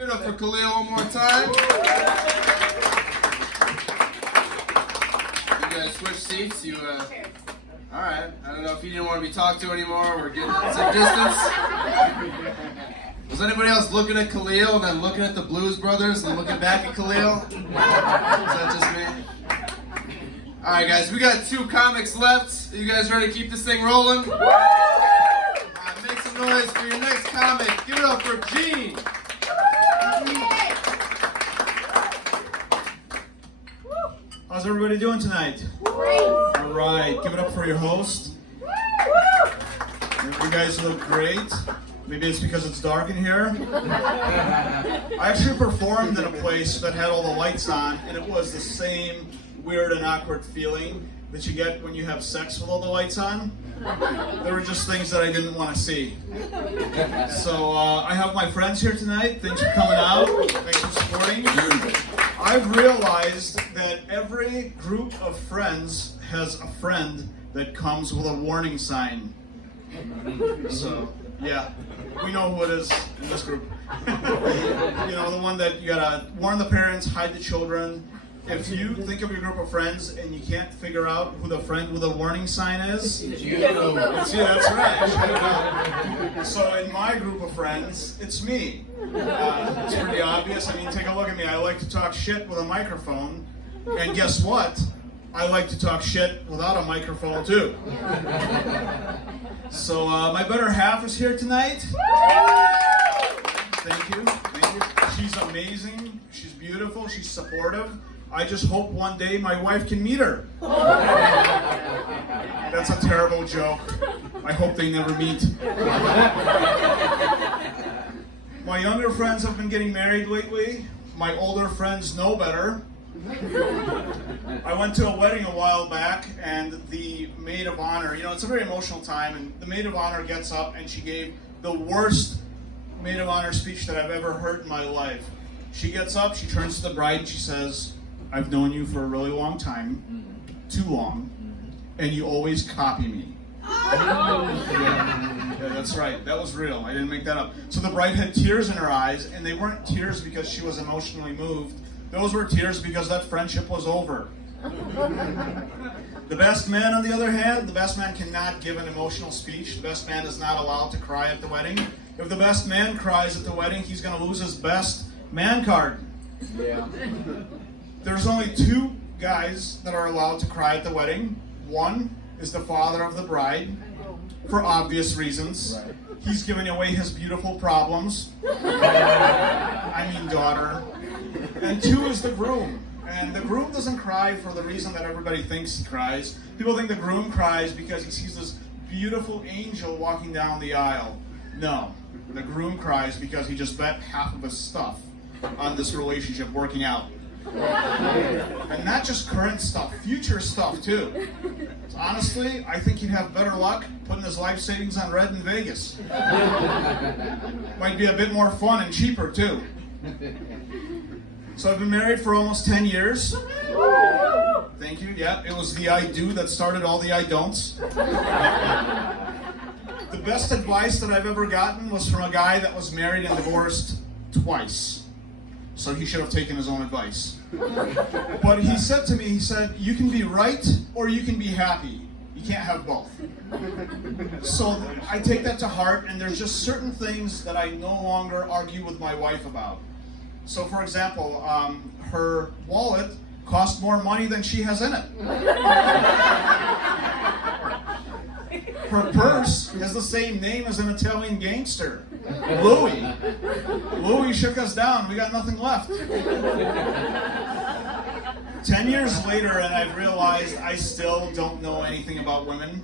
Give it up for Khalil one more time. You guys switch seats. All right. I don't know if you didn't want to be talked to anymore or getting some distance. Was anybody else looking at Khalil and then looking at the Blues Brothers and looking back at Khalil? Is that just me? All right, guys. We got 2 comics left. Are you guys ready to keep this thing rolling? Make some noise for your next comic. Give it up for Gene. How's everybody doing tonight? Great. All right, give it up for your host. You guys look great. Maybe it's because it's dark in here. I actually performed in a place that had all the lights on, and it was the same weird and awkward feeling that you get when you have sex with all the lights on. There were just things that I didn't want to see. So I have my friends here tonight. Thanks for coming out. Thanks for supporting. I've realized that every group of friends has a friend that comes with a warning sign. So, yeah, we know who it is in this group. You know, the one that you gotta warn the parents, hide the children. If you think of your group of friends and you can't figure out who the friend with a warning sign is, see, that's right. So in my group of friends, it's me. It's pretty obvious. I mean, take a look at me. I like to talk shit with a microphone, and guess what? I like to talk shit without a microphone too. So my better half is here tonight. Thank you. Thank you. She's amazing. She's beautiful. She's supportive. I just hope one day my wife can meet her. That's a terrible joke. I hope they never meet. My younger friends have been getting married lately. My older friends know better. I went to a wedding a while back, and the maid of honor, you know, it's a very emotional time, and the maid of honor gets up and she gave the worst maid of honor speech that I've ever heard in my life. She gets up, she turns to the bride, and she says, "I've known you for a really long time, too long, and you always copy me." Yeah, that's right. That was real. I didn't make that up. So the bride had tears in her eyes, and they weren't tears because she was emotionally moved. Those were tears because that friendship was over. The best man, on the other hand, the best man cannot give an emotional speech. The best man is not allowed to cry at the wedding. If the best man cries at the wedding, he's going to lose his best man card. Yeah. There's only 2 guys that are allowed to cry at the wedding. One is the father of the bride, for obvious reasons. Right. He's giving away his beautiful problems. I mean daughter. And 2 is the groom. And the groom doesn't cry for the reason that everybody thinks he cries. People think the groom cries because he sees this beautiful angel walking down the aisle. No, the groom cries because he just bet half of his stuff on this relationship working out. And not just current stuff, future stuff too. So honestly, I think he'd have better luck putting his life savings on red in Vegas. Might be a bit more fun and cheaper too. So I've been married for almost 10 years. Thank you. Yeah, it was the I do that started all the I don'ts. The best advice that I've ever gotten was from a guy that was married and divorced twice. So he should have taken his own advice. But he said to me, he said, "You can be right or you can be happy. You can't have both." So I take that to heart, and there's just certain things that I no longer argue with my wife about. So for example, her wallet costs more money than she has in it. Her purse has the same name as an Italian gangster, Louis. Louis shook us down. We got nothing left. 10 years later, and I've realized I still don't know anything about women.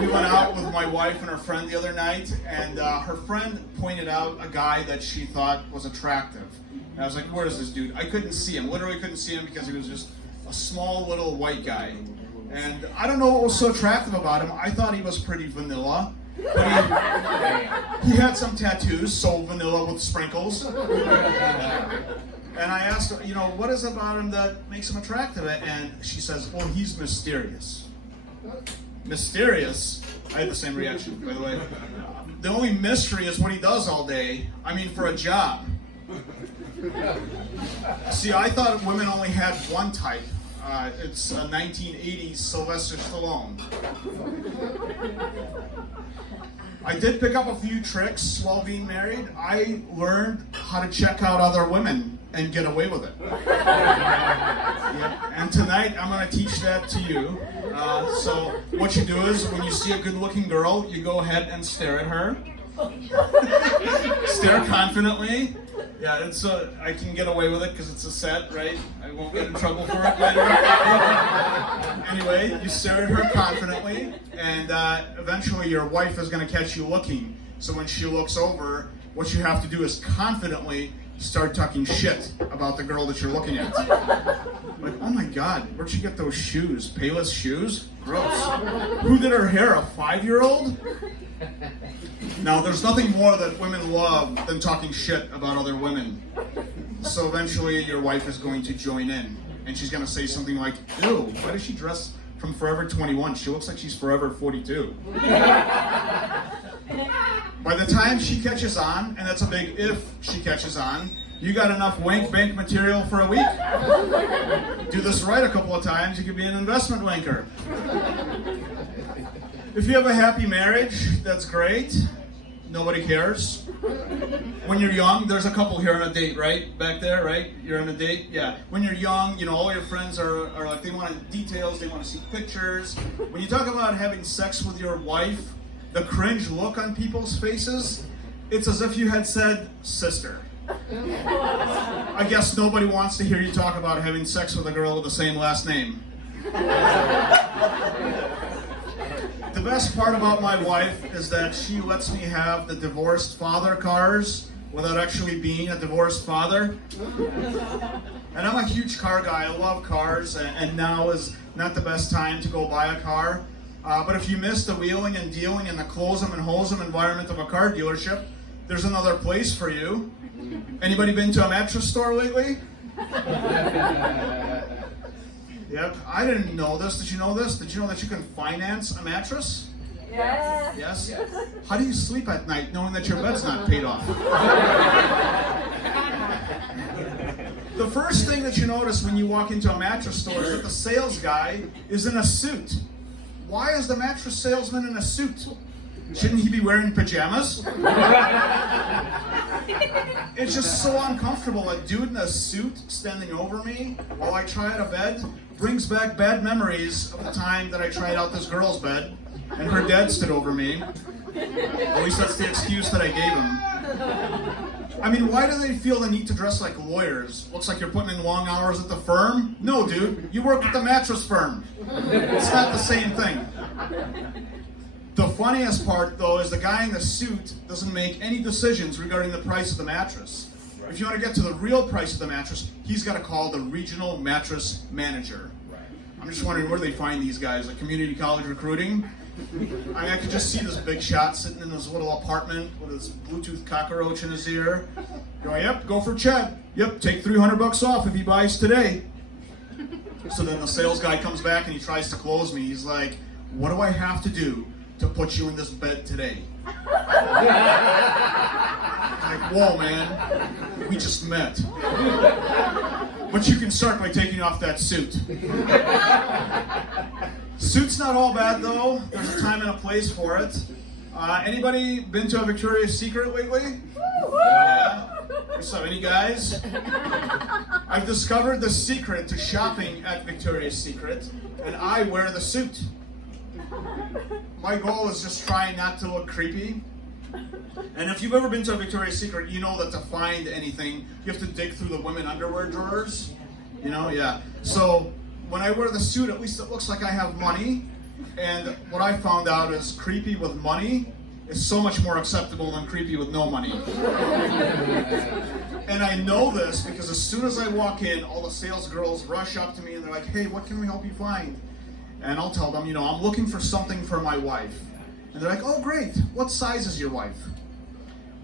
We went out with my wife and her friend the other night, and her friend pointed out a guy that she thought was attractive. And I was like, "Where is this dude?" I couldn't see him. Literally couldn't see him because he was just a small little white guy. And I don't know what was so attractive about him. I thought he was pretty vanilla. But he had some tattoos, so vanilla with sprinkles. And I asked her, you know, what is it about him that makes him attractive? And she says, "Well, he's mysterious." mysterious. I had the same reaction, by the way. The only mystery is what he does all day. I mean, for a job. See, I thought women only had one type. It's a 1980s Sylvester Stallone. I did pick up a few tricks while being married. I learned how to check out other women and get away with it. Yep. And tonight I'm going to teach that to you. So what you do is when you see a good-looking girl, you go ahead and stare at her. Stare confidently. Yeah, it's I can get away with it because it's a set, right? I won't get in trouble for it later. Anyway, you stare at her confidently, and eventually your wife is going to catch you looking. So when she looks over, what you have to do is confidently start talking shit about the girl that you're looking at. Like, oh my God, where'd she get those shoes? Payless shoes? Gross. Who did her hair? A 5-year-old? Now, there's nothing more that women love than talking shit about other women. So eventually your wife is going to join in, and she's going to say something like, ew, why does she dress from Forever 21? She looks like she's Forever 42. By the time she catches on, and that's a big if she catches on, you got enough wank bank material for a week. Do this right a couple of times, you could be an investment wanker. If you have a happy marriage, that's great. Nobody cares. When you're young, there's a couple here on a date, right? Back there, right? You're on a date? Yeah. When you're young, you know, all your friends are like, they want details, they want to see pictures. When you talk about having sex with your wife, the cringe look on people's faces, it's as if you had said, sister. I guess nobody wants to hear you talk about having sex with a girl with the same last name. The best part about my wife is that she lets me have the divorced father cars without actually being a divorced father. And I'm a huge car guy. I love cars, and now is not the best time to go buy a car. But if you miss the wheeling and dealing and the close 'em and hose 'em environment of a car dealership, there's another place for you. Anybody been to a mattress store lately? Yep, I didn't know this. Did you know this? Did you know that you can finance a mattress? Yes. Yes? How do you sleep at night knowing that your bed's not paid off? The first thing that you notice when you walk into a mattress store is that the sales guy is in a suit. Why is the mattress salesman in a suit? Shouldn't he be wearing pajamas? It's just so uncomfortable. A dude in a suit standing over me while I try out a bed brings back bad memories of the time that I tried out this girl's bed and her dad stood over me. At least that's the excuse that I gave him. I mean, why do they feel the need to dress like lawyers? Looks like you're putting in long hours at the firm? No, dude, you work at the mattress firm. It's not the same thing. The funniest part, though, is the guy in the suit doesn't make any decisions regarding the price of the mattress. Right. If you want to get to the real price of the mattress, he's got to call the regional mattress manager. Right. I'm just wondering where they find these guys, like community college recruiting? I mean, I could just see this big shot sitting in his little apartment with his Bluetooth cockroach in his ear. Going, yep, go for Chad. Yep, take $300 off if he buys today. So then the sales guy comes back and he tries to close me. He's like, what do I have to do to put you in this bed today? Like, whoa, man, we just met. But you can start by taking off that suit. Suit's not all bad, though. There's a time and a place for it. Anybody been to a Victoria's Secret lately? Yeah. What's up, any guys? I've discovered the secret to shopping at Victoria's Secret, and I wear the suit. My goal is just trying not to look creepy. And if you've ever been to a Victoria's Secret, you know that to find anything, you have to dig through the women underwear drawers. You know, yeah. So when I wear the suit, at least it looks like I have money. And what I found out is creepy with money is so much more acceptable than creepy with no money. And I know this because as soon as I walk in, all the sales girls rush up to me and they're like, hey, what can we help you find? And I'll tell them, you know, I'm looking for something for my wife. And they're like, oh, great. What size is your wife?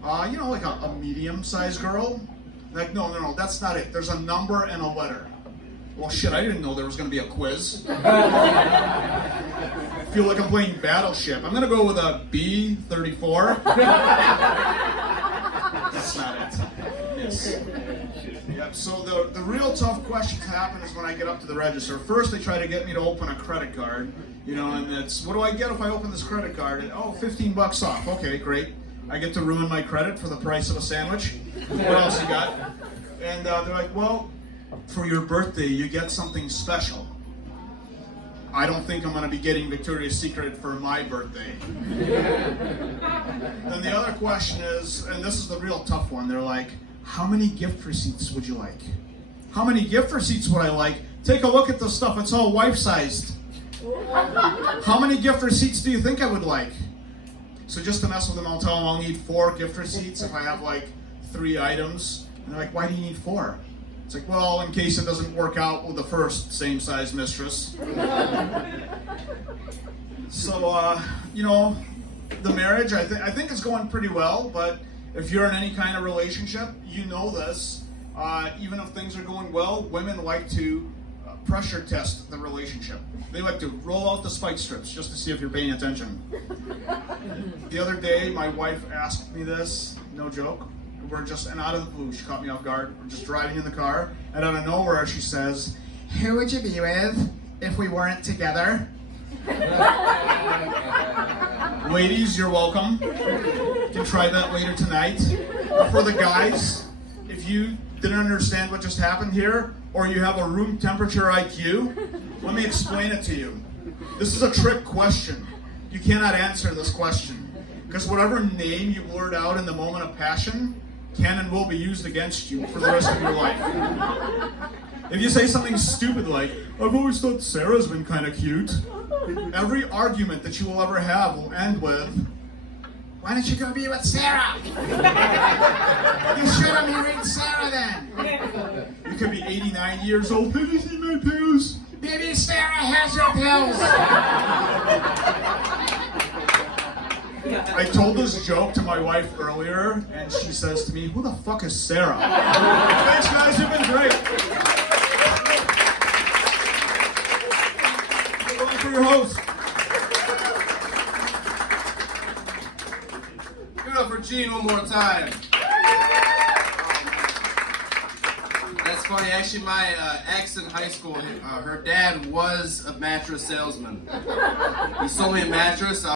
You know, like a medium-sized girl. Like, no, that's not it. There's a number and a letter. Well, shit, I didn't know there was going to be a quiz. feel like I'm playing Battleship. I'm gonna go with a B34. That's not it. Yes. Yep. So the real tough questions happen is when I get up to the register. First, they try to get me to open a credit card, and it's, what do I get if I open this credit card? And, oh, $15 off. Okay, great. I get to ruin my credit for the price of a sandwich. What else you got? And they're like, well, for your birthday, you get something special. I don't think I'm going to be getting Victoria's Secret for my birthday. Then the other question is, and this is the real tough one, they're like, how many gift receipts would you like? How many gift receipts would I like? Take a look at this stuff, it's all wife-sized. How many gift receipts do you think I would like? So just to mess with them, I'll tell them I'll need 4 gift receipts if I have like 3 items. And they're like, why do you need 4? It's like, well, in case it doesn't work out with the first same-size mistress. So, the marriage, I think it's going pretty well, but if you're in any kind of relationship, you know this. Even if things are going well, women like to pressure test the relationship. They like to roll out the spike strips just to see if you're paying attention. The other day, my wife asked me this, no joke. And out of the blue, she caught me off guard. We're just driving in the car, and out of nowhere, she says, "Who would you be with if we weren't together?" Ladies, you're welcome. You can try that later tonight. For the guys, if you didn't understand what just happened here, or you have a room temperature IQ, let me explain it to you. This is a trick question. You cannot answer this question, because whatever name you blurt out in the moment of passion can and will be used against you for the rest of your life. If you say something stupid like, "I've always thought Sarah's been kind of cute," every argument that you will ever have will end with, "Why don't you go be with Sarah? You should have married Sarah then." You could be 89 years old. "Have you seen my pills?" "Maybe Sarah has your pills." I told this joke to my wife earlier, and she says to me, "Who the fuck is Sarah?" Thanks, guys. You've been great. Going for your host. Give it up for Gene one more time. That's funny. Actually, my ex in high school, her dad was a mattress salesman. He sold me a mattress.